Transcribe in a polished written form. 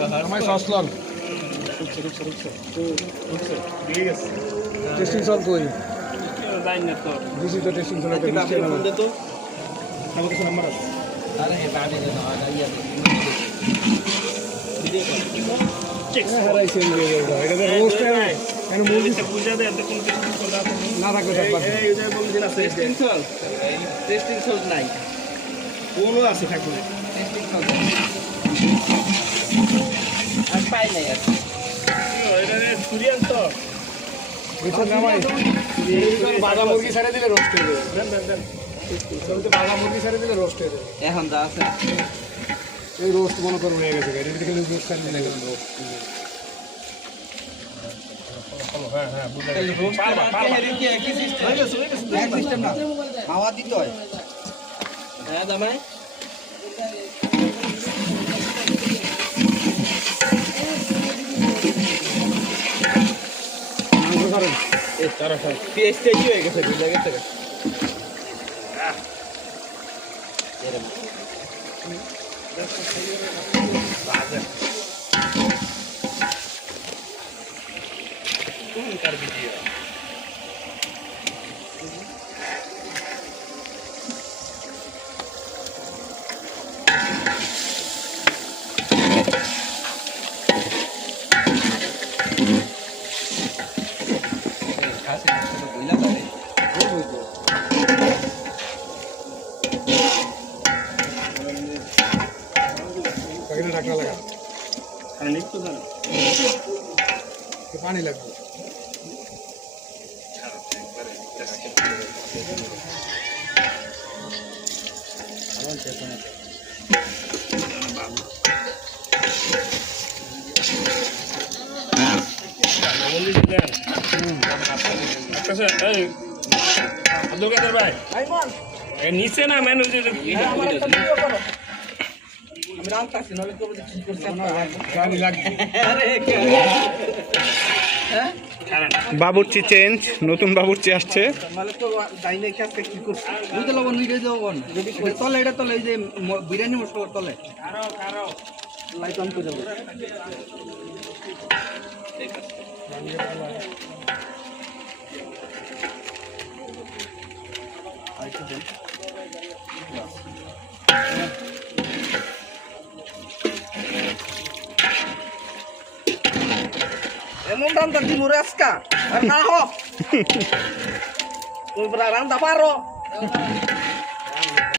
আমার sauce loan testing সল কই দিছি তো টেস্টিং সল একটা দিছি না তো আমার কাছে নাম্বার আছে আরে হে বাড়ি দে না আইয়া ভিডিও কল চেক হারাইছে এটা তো রোস্ট है এর মুরগি সব বুঝা দে এত কোন টেস্টিং সল না রাখো সব এই যে বল দিন আছে টেস্টিং সল নাই কোনও আছে ঠাকুরে টেস্টিং সল আর পাই নাই আর এটা সুরিয়ান তো বুঝছো না ভাই বাদা মুরগি ছেড়ে দিলে রোস্ট হয়ে যাবে দেন দেন দেন চলতে বাদা মুরগি ছেড়ে দিলে রোস্ট হয়ে যাবে এখন যা আছে এই রোস্ট মনে করুন হয়ে গেছে এটা থেকে রোস্ট করে দিলে গেল রোস্ট হ্যাঁ হ্যাঁ বুঝা গেল পারবা পারবা কি সিস্টেম হয়ে গেছে এক সিস্টেম না হাওয়া দিতে হয় হ্যাঁ জামাই করেন এই তারা খাই পিএসটি হয়ে গেছে বুঝা গেছে ঢাকনা লাগা পানি তো জানো পানি লাগবে আব্দুল কাদের ভাই নিচে না মেনু বাবুর্চি চেঞ্জ নতুন বাবুর্চি আসছে তলে এটা তলে এই যে বিরিয়ানি মশলা তলে লাইট অন করে দেবো emang rantan di Muraska, karena ho, beneran tak paro.